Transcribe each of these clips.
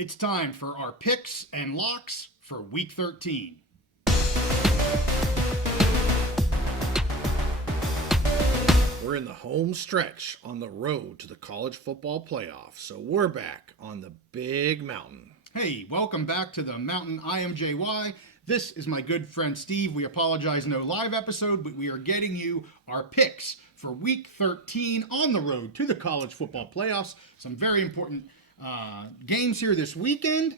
It's time for our picks and locks for Week 13. We're in the home stretch on the road to the college football playoff, so we're back on the big mountain. Hey, welcome back to the mountain. I am JY. This is my good friend Steve. We apologize, no live episode, but we are getting you our picks for Week 13 on the road to the college football playoffs. Some very important games here this weekend.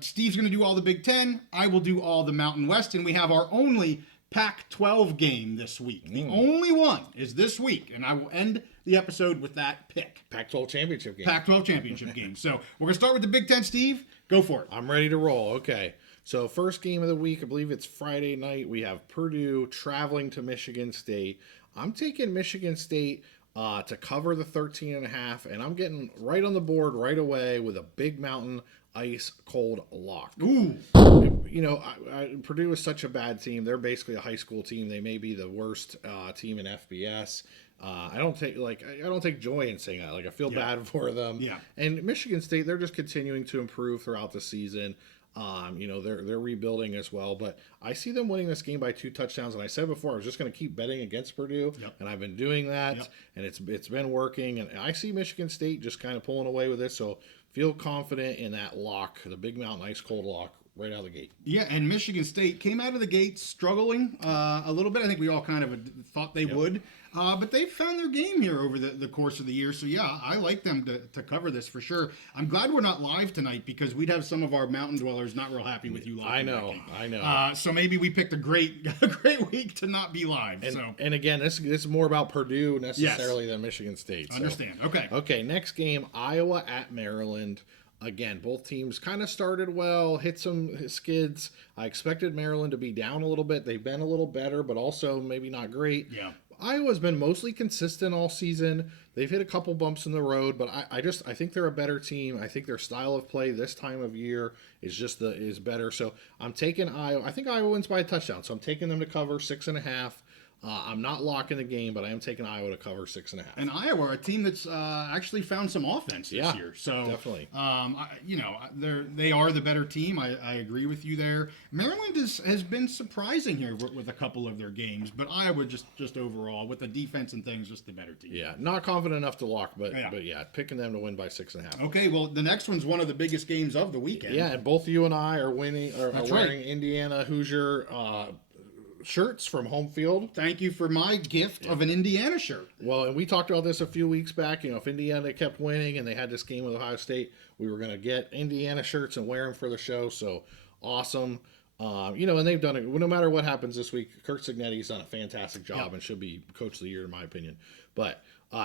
Steve's going to do all the Big Ten. I will do all the Mountain West, and we have our only PAC-12 game this week. The only one is this week, and I will end the episode with that pick. Pac-12 championship game. Pac-12 championship game. So we're going to start with the Big Ten, Steve. Go for it. I'm ready to roll. Okay. So first game of the week, I believe it's Friday night. We have Purdue traveling to Michigan State. I'm taking Michigan State to cover the 13.5, and I'm getting right on the board right away with a Big Mountain ice cold lock. Ooh. You know, Purdue is such a bad team. They're basically a high school team. They may be the worst team in FBS. I don't take joy in saying that. Like, I feel bad for them. Yeah. And Michigan State, they're just continuing to improve throughout the season. You know, they're rebuilding as well, but I see them winning this game by 2 touchdowns. And I said before, I was just going to keep betting against Purdue, and I've been doing that, and it's been working. And I see Michigan State just kind of pulling away with this, so feel confident in that lock, the Big Mountain ice cold lock, right out of the gate. Yeah, and Michigan State came out of the gate struggling a little bit. I think we all kind of thought they would. But they've found their game here over the course of the year. So, yeah, I like them to cover this for sure. I'm glad we're not live tonight because we'd have some of our mountain dwellers not real happy with you live. I know. So maybe we picked a great week to not be live. And again, this is more about Purdue necessarily than Michigan State. So. Understand. Okay, next game, Iowa at Maryland. Again, both teams kind of started well, hit some skids. I expected Maryland to be down a little bit. They've been a little better, but also maybe not great. Yeah. Iowa's been mostly consistent all season. They've hit a couple bumps in the road, but I think they're a better team. I think their style of play this time of year is better. So I'm taking Iowa. I think Iowa wins by a touchdown, so I'm taking them to cover 6.5. I'm not locking the game, but I am taking Iowa to cover 6.5. And Iowa are a team that's actually found some offense this year. So definitely. They are the better team. I agree with you there. Maryland has been surprising here with a couple of their games, but Iowa just overall with the defense and things, just the better team. Yeah, not confident enough to lock, but picking them to win by 6.5. Okay, well the next one's one of the biggest games of the weekend. Yeah, and both you and I are wearing Indiana Hoosier shirts from home field. Thank you for my gift of an Indiana shirt. Well, and we talked about this a few weeks back. You know, if Indiana kept winning and they had this game with Ohio State, we were going to get Indiana shirts and wear them for the show. So awesome. And they've done it. No matter what happens this week, Kurt Cignetti's done a fantastic job and should be coach of the year in my opinion. But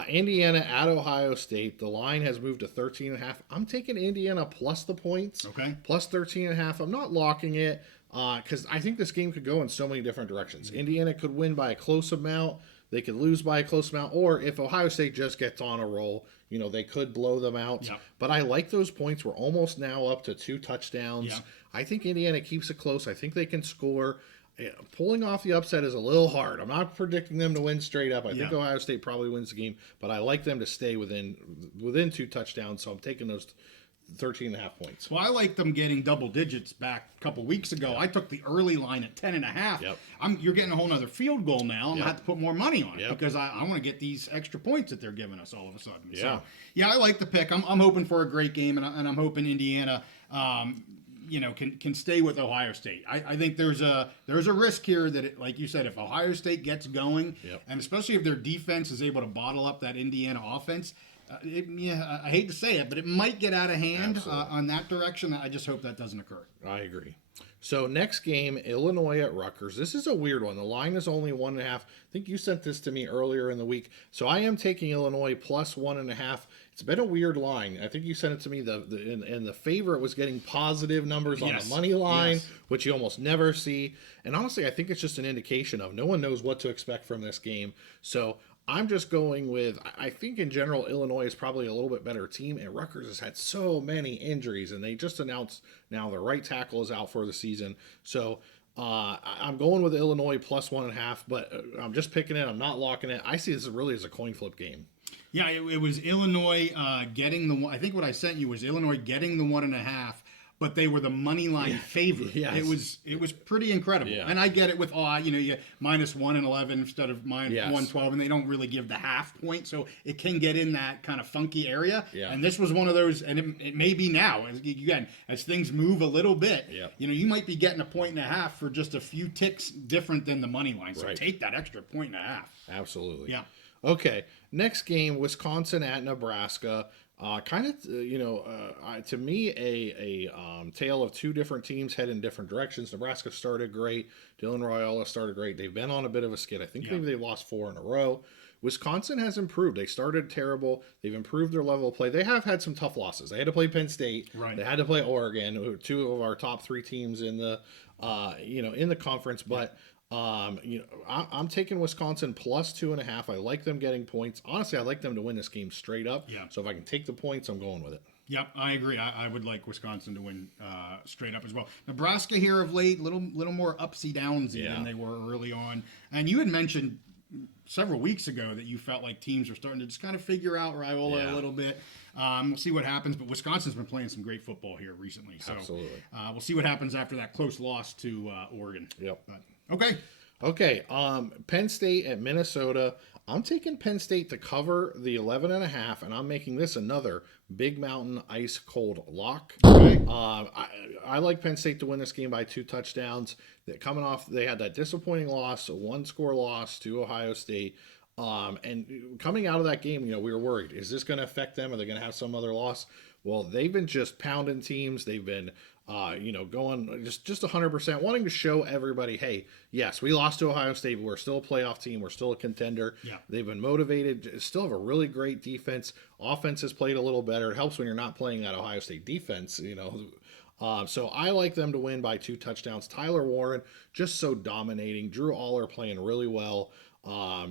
Indiana at Ohio State, the line has moved to 13.5. I'm taking Indiana plus the points. Okay. Plus 13.5. I'm not locking it. Because I think this game could go in so many different directions. Indiana could win by a close amount. They could lose by a close amount. Or if Ohio State just gets on a roll, they could blow them out. Yep. But I like those points. We're almost now up to 2 touchdowns. Yep. I think Indiana keeps it close. I think they can score. Pulling off the upset is a little hard. I'm not predicting them to win straight up. I think Ohio State probably wins the game. But I like them to stay within 2 touchdowns. So I'm taking those 13.5 points. Well, I like them getting double digits back a couple weeks ago. Yep. I took the early line at 10.5. Yep. You're getting a whole nother field goal now. I'm going to have to put more money on it Yep. because I want to get these extra points that they're giving us all of a sudden. Yeah. So, I like the pick. I'm hoping for a great game, and I'm hoping Indiana can stay with Ohio State. I think there's a risk here that, like you said, if Ohio State gets going, and especially if their defense is able to bottle up that Indiana offense, I hate to say it, but it might get out of hand on that direction. I just hope that doesn't occur. I agree. So next game, Illinois at Rutgers. This is a weird one. The line is only 1.5. I think you sent this to me earlier in the week. So I am taking Illinois plus 1.5. It's been a weird line. I think you sent it to me. And the favorite was getting positive numbers on the money line, which you almost never see. And honestly, I think it's just an indication of no one knows what to expect from this game. So I'm just going with, I think in general, Illinois is probably a little bit better team, and Rutgers has had so many injuries, and they just announced now their right tackle is out for the season. So I'm going with Illinois plus 1.5, but I'm just picking it. I'm not locking it. I see this really as a coin flip game. Yeah, it was Illinois getting the one. I think what I sent you was Illinois getting the 1.5, but they were the money line favorite. Yes. It was pretty incredible. Yeah. And I get it with you -1 and 11 instead of Yes. -112, and they don't really give the half point, so it can get in that kind of funky area. Yeah. And this was one of those, and it may be now as things move a little bit. Yep. You might be getting 1.5 for just a few ticks different than the money line. So Right. take that extra 1.5. Absolutely. Yeah. Okay. Next game, Wisconsin at Nebraska. To me, a tale of two different teams head in different directions. Nebraska started great. Dylan Raiola started great. They've been on a bit of a skid. I think maybe they've lost 4 in a row. Wisconsin has improved. They started terrible. They've improved their level of play. They have had some tough losses. They had to play Penn State. Right. They had to play Oregon, who are 2 of our top 3 teams in the in the conference. But I'm taking Wisconsin plus 2.5. I like them getting points. Honestly, I like them to win this game straight up. Yeah. So if I can take the points, I'm going with it. Yep, I agree. I would like Wisconsin to win straight up as well. Nebraska here of late, little more upsy downsy Yeah. than they were early on. And you had mentioned several weeks ago that you felt like teams are starting to just kind of figure out Raiola a little bit. We'll see what happens, but Wisconsin's been playing some great football here recently. So Absolutely. We'll see what happens after that close loss to Oregon. Yep. But, okay. Okay, Penn State at Minnesota. I'm taking Penn State to cover the 11.5, and I'm making this another Big Mountain ice cold lock. Okay. I like Penn State to win this game by 2 touchdowns. They had that disappointing loss, a 1-score loss to Ohio State. And coming out of that game, we were worried. Is this going to affect them? Are they going to have some other loss? Well, they've been just pounding teams. They've been, going just 100%, wanting to show everybody, hey, yes, we lost to Ohio State, but we're still a playoff team. We're still a contender. Yeah. They've been motivated. Still have a really great defense. Offense has played a little better. It helps when you're not playing that Ohio State defense, So I like them to win by 2 touchdowns. Tyler Warren, just so dominating. Drew Aller playing really well.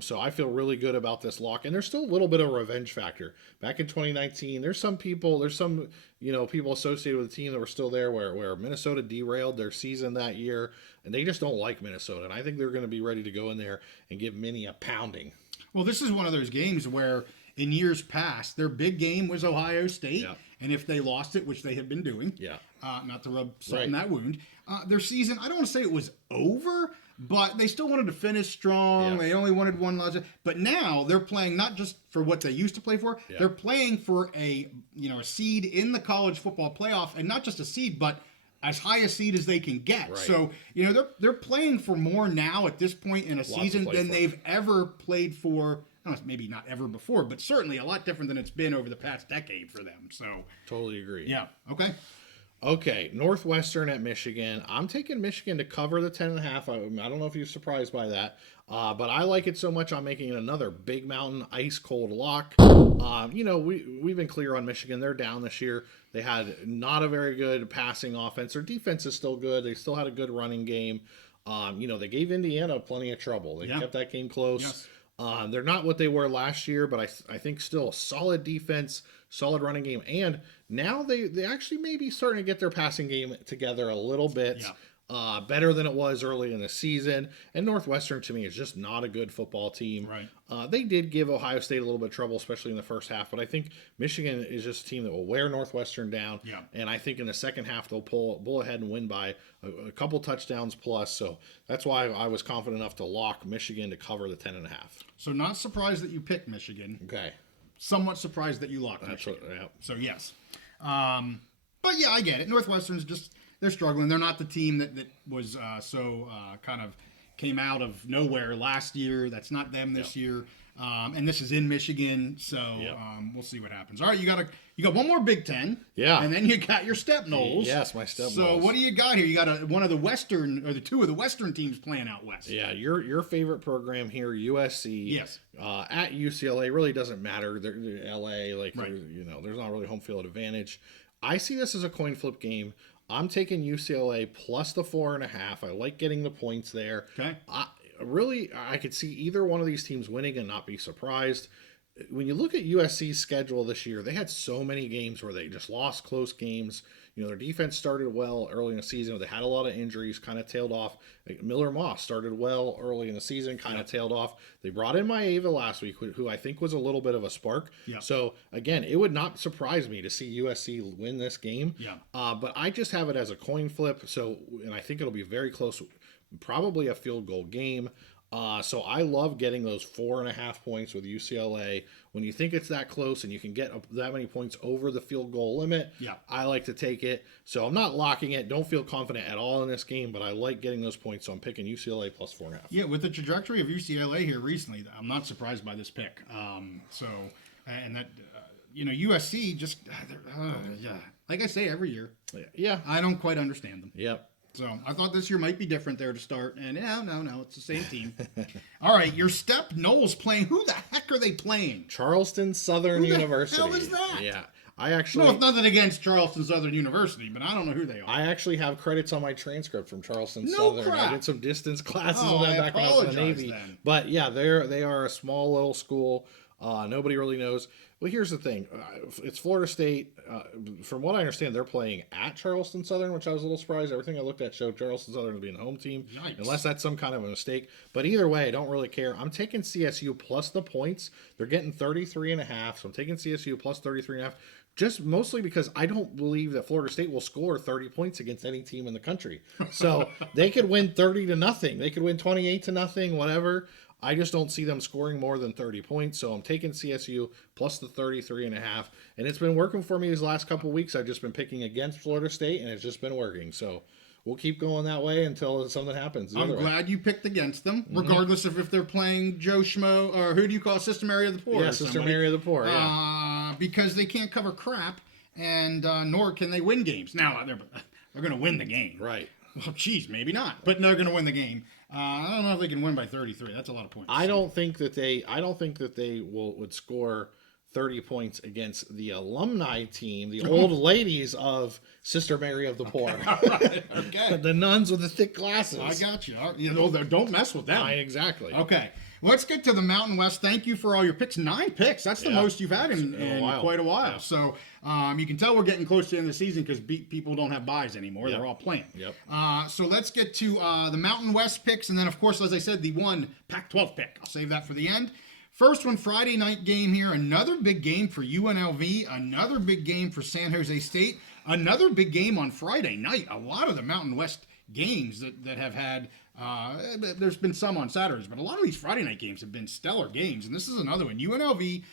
So I feel really good about this lock, and there's still a little bit of a revenge factor. Back in 2019, there's some people associated with the team that were still there where Minnesota derailed their season that year, and they just don't like Minnesota. And I think they're going to be ready to go in there and give Minnie a pounding. Well, this is one of those games where in years past, their big game was Ohio State. Yeah. And if they lost it, which they have been doing, not to rub salt in that wound, their season, I don't want to say it was over, but they still wanted to finish strong. Yeah. They only wanted one loss. But now they're playing not just for what they used to play for. Yeah. They're playing for a seed in the college football playoff, and not just a seed, but as high a seed as they can get. Right. So, they're playing for more now at this point in a season than they've ever played for. I don't know, maybe not ever before, but certainly a lot different than it's been over the past decade for them. So Totally agree. yeah. Okay. Northwestern at Michigan. I'm taking Michigan to cover the 10.5. I don't know if you're surprised by that, but I like it so much I'm making it another Big Mountain ice cold lock. We've been clear on Michigan. They're down this year. They had not a very good passing offense. Their defense is still good. They still had a good running game. They gave Indiana plenty of trouble. They kept that game close. Yes. They're not what they were last year, but I think still a solid defense, solid running game. And now they actually may be starting to get their passing game together a little bit. Yeah. Better than it was early in the season. And Northwestern, to me, is just not a good football team. Right. They did give Ohio State a little bit of trouble, especially in the first half. But I think Michigan is just a team that will wear Northwestern down. Yeah. And I think in the second half, they'll pull ahead and win by a couple touchdowns plus. So that's why I was confident enough to lock Michigan to cover the 10.5. So not surprised that you picked Michigan. Okay. Somewhat surprised that you locked Michigan. Yeah. So yes. But yeah, I get it. Northwestern's they're struggling. They're not the team that was kind of came out of nowhere last year. That's not them this year. And this is in Michigan, so we'll see what happens. All right, you got one more Big Ten, and then you got your Step Knolls. Yes, my Step Knolls. So what do you got here? You got one of the Western, or the 2 of the Western teams playing out west. Yeah, your favorite program here, USC. Yes. At UCLA really doesn't matter. They're LA, Right. there's not really home field advantage. I see this as a coin flip game. I'm taking UCLA plus the 4.5. I like getting the points there. Okay. I could see either one of these teams winning and not be surprised. when you look at USC's schedule this year, they had so many games where they just lost close games. Their defense started well early in the season. They had a lot of injuries, kind of tailed off. Like Miller Moss started well early in the season, kind of tailed off. They brought in Maeva last week, who I think was a little bit of a spark. Yeah. So, again, it would not surprise me to see USC win this game. Yeah. But I just have it as a coin flip. So, and I think it'll be very close, probably a field goal game. So I love getting those 4.5 points with UCLA. When you think it's that close and you can get that many points over the field goal limit, I like to take it. So I'm not locking it. Don't feel confident at all in this game, but I like getting those points. So I'm picking UCLA plus 4.5. Yeah, with the trajectory of UCLA here recently, I'm not surprised by this pick. USC just, like I say every year. Yeah. I don't quite understand them. Yep. So I thought this year might be different there to start, and no, it's the same team. All right, your step Knowles playing. Who the heck are they playing? Charleston Southern University. Who the hell is that? Yeah, I actually. No, it's nothing against Charleston Southern University, but I don't know who they are. I actually have credits on my transcript from Charleston No Southern. crap. I did some distance classes Oh, with them I back when I was in the apologize Navy. then. But yeah, they are a small little school. Nobody really knows. Well, here's the thing. It's Florida State. From what I understand, they're playing at Charleston Southern, which I was a little surprised. Everything I looked at showed Charleston Southern being the home team, Yikes. unless that's some kind of a mistake. But either way, I don't really care. I'm taking CSU plus the points. They're getting 33.5, so I'm taking CSU plus 33.5. Just mostly because I don't believe that Florida State will score 30 points against any team in the country. So they could win 30-0. They could win 28-0, whatever. I just don't see them scoring more than 30 points, so I'm taking CSU plus the 33.5, and it's been working for me these last couple of weeks. I've just been picking against Florida State, and it's just been working. So we'll keep going that way until something happens. I'm glad you picked against them, regardless of if they're playing Joe Schmo, or who do you call Sister Mary of the Poor? Yeah, Sister Mary of the Poor, yeah. Because they can't cover crap, and nor can they win games. Now, they're going to win the game. Right. Well, geez, maybe not, but they're going to win the game. I don't know if they can win by 33. That's a lot of points. I don't think that they would score 30 points against the alumni team, the old ladies of Sister Mary of the Poor. Okay. The nuns with the thick glasses. I got you. Don't mess with them. Exactly. Okay. Let's get to the Mountain West. Thank you for all your picks. 9 picks. That's the most you've had in quite a while. Yeah. So you can tell we're getting close to the end of the season because people don't have buys anymore. They're all playing. Yep. So let's get to the Mountain West picks. And then, of course, as I said, the one Pac-12 pick. I'll save that for the end. First one, Friday night game here. Another big game for UNLV. Another big game for San Jose State. Another big game on Friday night. A lot of the Mountain West games that have had, there's been some on Saturdays, but a lot of these Friday night games have been stellar games. And this is another one. UNLV,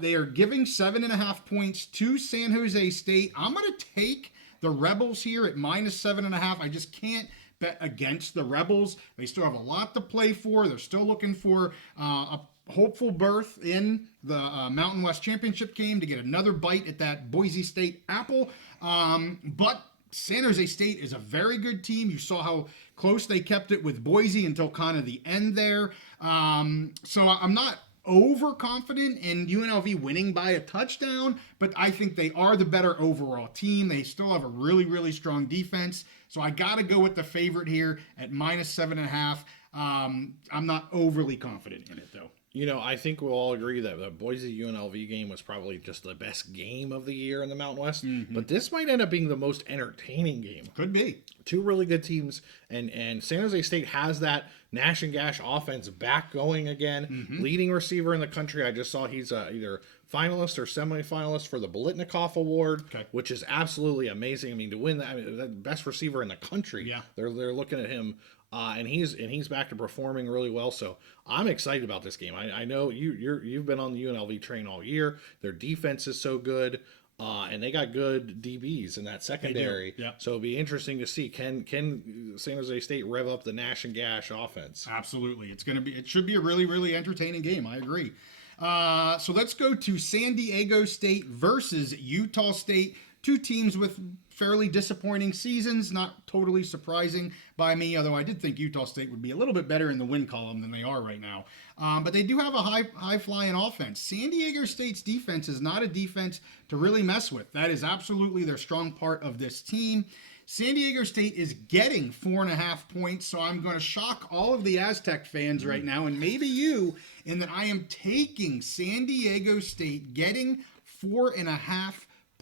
they are giving 7.5 points to San Jose State. I'm going to take the Rebels here at minus 7.5. I just can't bet against the Rebels. They still have a lot to play for. They're still looking for a hopeful berth in the Mountain West Championship game to get another bite at that Boise State apple. But San Jose State is a very good team. You saw how close they kept it with Boise until kind of the end there. So I'm not overconfident in UNLV winning by a touchdown, but I think they are the better overall team. They still have a really, really strong defense. So I got to go with the favorite here at minus 7.5. I'm not overly confident in it, though. I think we'll all agree that the Boise UNLV game was probably just the best game of the year in the Mountain West. Mm-hmm. But this might end up being the most entertaining game. Could be. Two really good teams, and San Jose State has that Nash and Gash offense back going again. Mm-hmm. Leading receiver in the country. I just saw he's either finalist or semifinalist for the Bolitnikoff Award, which is absolutely amazing. I mean, to win that, the best receiver in the country. Yeah, they're looking at him. And he's back to performing really well, so I'm excited about this game. I know you've been on the UNLV train all year. Their defense is so good, and they got good DBs in that secondary. Yeah. So it'll be interesting to see can San Jose State rev up the Nash and Gash offense. Absolutely, it should be a really, really entertaining game. I agree. So let's go to San Diego State versus Utah State. Two teams with fairly disappointing seasons, not totally surprising by me, although I did think Utah State would be a little bit better in the win column than they are right now. But they do have a high-flying offense. San Diego State's defense is not a defense to really mess with. That is absolutely their strong part of this team. San Diego State is getting 4.5 points, so I'm going to shock all of the Aztec fans right now, and maybe you, in that I am taking San Diego State getting 4.5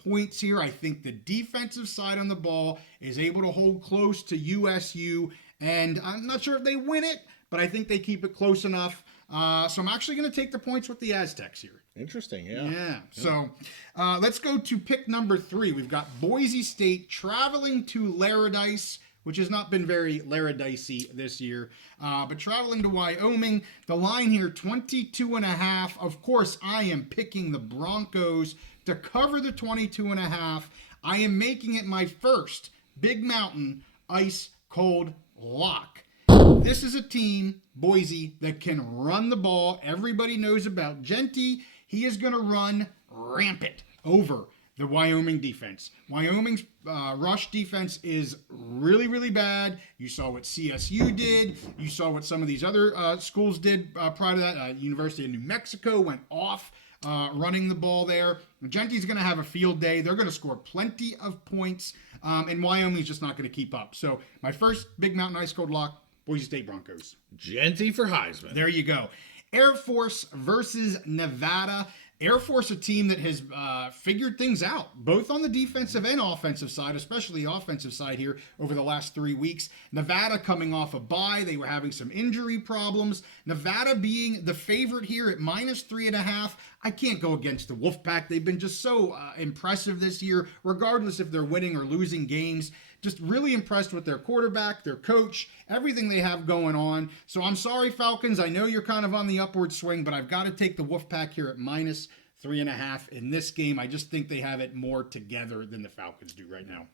points here. I think the defensive side on the ball is able to hold close to USU, and I'm not sure if they win it, but I think they keep it close enough. So I'm actually going to take the points with the Aztecs here. Interesting, Yeah. So let's go to pick number 3. We've got Boise State traveling to Laradice, which has not been very Laradicey this year, but traveling to Wyoming. The line here, 22.5. Of course, I am picking the Broncos to cover the 22.5. I am making it my first Big Mountain ice cold lock. This is a team, Boise, that can run the ball. Everybody knows about Genty. He is going to run rampant over the Wyoming defense. Wyoming's rush defense is really, really bad. You saw what CSU did. You saw what some of these other schools did prior to that. University of New Mexico went off running the ball there. Genty's going to have a field day. They're going to score plenty of points, and Wyoming's just not going to keep up. So my first Big Mountain Ice Cold lock, Boise State Broncos. Genty for Heisman. There you go. Air Force versus Nevada. Air Force, a team that has figured things out, both on the defensive and offensive side, especially the offensive side here over the last 3 weeks. Nevada coming off a bye. They were having some injury problems. Nevada being the favorite here at -3.5. I can't go against the Wolfpack. They've been just so impressive this year, regardless if they're winning or losing games. Just really impressed with their quarterback, their coach, everything they have going on. So I'm sorry, Falcons. I know you're kind of on the upward swing, but I've got to take the Wolfpack here at -3.5 in this game. I just think they have it more together than the Falcons do right now.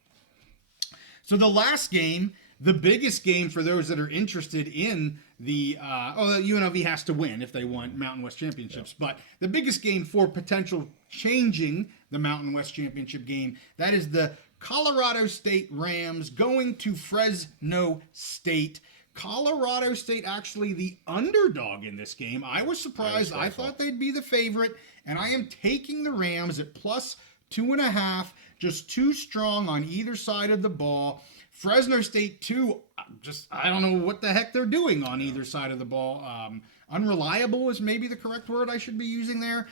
So the last game, the biggest game for those that are interested in the UNLV has to win if they want Mountain West Championships. Yeah. But the biggest game for potential changing the Mountain West Championship game, that is the Colorado State Rams going to Fresno State. Colorado State actually the underdog in this game. I was surprised. I thought they'd be the favorite, and I am taking the Rams at +2.5. Just too strong on either side of the ball. Fresno State, too, I don't know what the heck they're doing on either side of the ball. Unreliable is maybe the correct word I should be using there.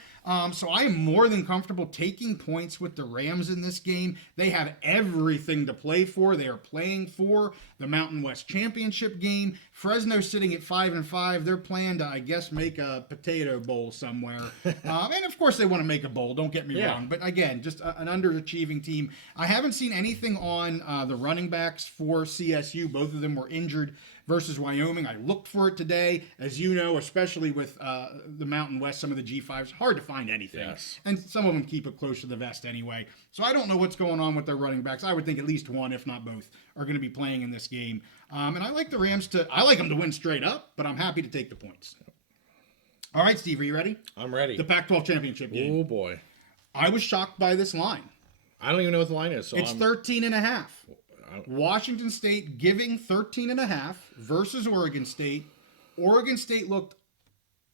So I am more than comfortable taking points with the Rams in this game. They have everything to play for. They are playing for the Mountain West Championship game. Fresno sitting at 5-5. They're planning to, I guess, make a potato bowl somewhere. And of course they want to make a bowl, don't get me wrong. But again, just an underachieving team. I haven't seen anything on the running backs for CSU. Both of them were injured versus Wyoming. I looked for it today. As you know, especially with the Mountain West, some of the G5s, hard to find anything. Yes. And some of them keep it close to the vest anyway. So I don't know what's going on with their running backs. I would think at least one, if not both, are going to be playing in this game. And I like the Rams I like them to win straight up, but I'm happy to take the points. All right, Steve, are you ready? I'm ready. The Pac-12 championship game. Oh, boy. I was shocked by this line. I don't even know what the line is. So it's 13.5. Washington State giving 13.5 versus Oregon State. Oregon State looked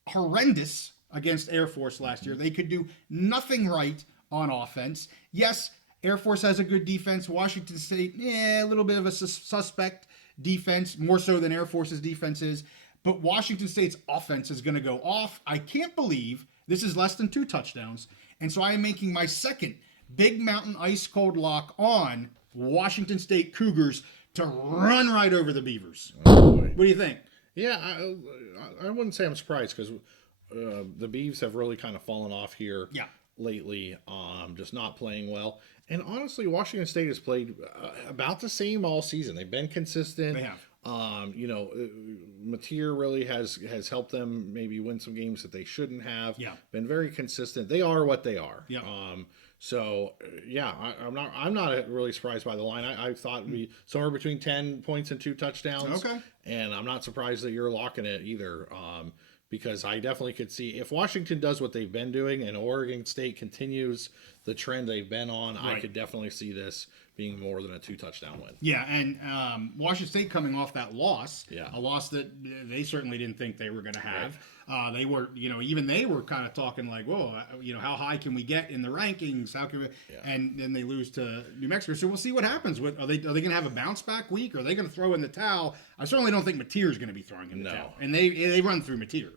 horrendous against Air Force last year. They could do nothing right on offense. Yes, Air Force has a good defense. Washington State, a little bit of a suspect defense, more so than Air Force's defense is. But Washington State's offense is going to go off. I can't believe this is less than 2 touchdowns. And so I am making my second Big Mountain Ice Cold lock on Washington State Cougars to run right over the Beavers. Oh, boy. What do you think? Yeah, I wouldn't say I'm surprised because the Beavs have really kind of fallen off here lately, just not playing well. And honestly, Washington State has played about the same all season. They've been consistent. They have. Mateer really has helped them maybe win some games that they shouldn't have. Yeah. Been very consistent. They are what they are. Yeah. I'm not really surprised by the line. I thought it'd be somewhere between 10 points and 2 touchdowns. Okay. And I'm not surprised that you're locking it either. Because I definitely could see if Washington does what they've been doing and Oregon State continues the trend they've been on, right. I could definitely see this being more than a 2-touchdown win. Yeah, and Washington State coming off that loss, a loss that they certainly didn't think they were going to have. They were, even they were kind of talking like, whoa, how high can we get in the rankings? How can we? Yeah. And then they lose to New Mexico. So we'll see what happens. Are they going to have a bounce back week? Are they going to throw in the towel? I certainly don't think Mateer is going to be throwing in the towel. And they run through Mateer.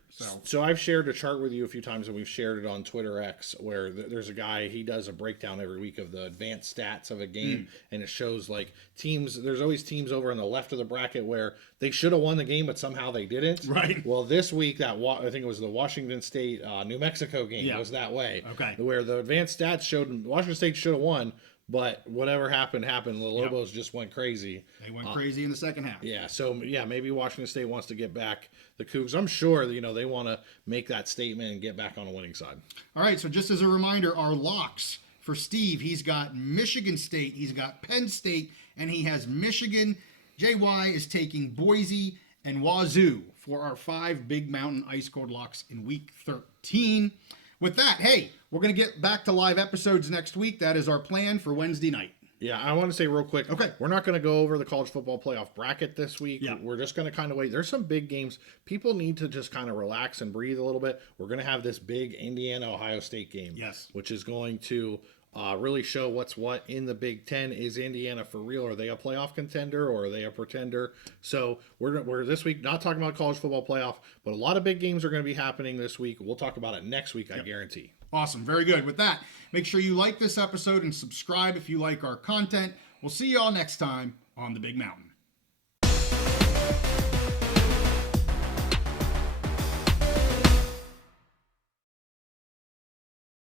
So I've shared a chart with you a few times, and we've shared it on Twitter X, where there's a guy, he does a breakdown every week of the advanced stats of a game, and it shows like teams. There's always teams over on the left of the bracket where they should have won the game, but somehow they didn't. Right. Well, this week I think it was the Washington State New Mexico game was that way. Okay. Where the advanced stats showed Washington State should have won. But whatever happened. The Lobos just went crazy. They went crazy in the second half. Yeah, so maybe Washington State wants to get back the Cougs. I'm sure they want to make that statement and get back on the winning side. All right, so just as a reminder, our locks for Steve, he's got Michigan State, he's got Penn State, and he has Michigan. JY is taking Boise and Wazoo for our 5 Big Mountain Ice Cold locks in week 13. With that, hey, we're going to get back to live episodes next week. That is our plan for Wednesday night. Yeah, I want to say real quick. Okay. We're not going to go over the college football playoff bracket this week. Yeah. We're just going to kind of wait. There's some big games. People need to just kind of relax and breathe a little bit. We're going to have this big Indiana-Ohio State game. Yes. Which is going to really show what's what in the Big Ten. Is Indiana for real? Are they a playoff contender or are they a pretender? So we're this week not talking about college football playoff, but a lot of big games are going to be happening this week. We'll talk about it next week, I guarantee. Awesome. Very good. With that, make sure you like this episode and subscribe if you like our content. We'll see you all next time on the Big Mountain.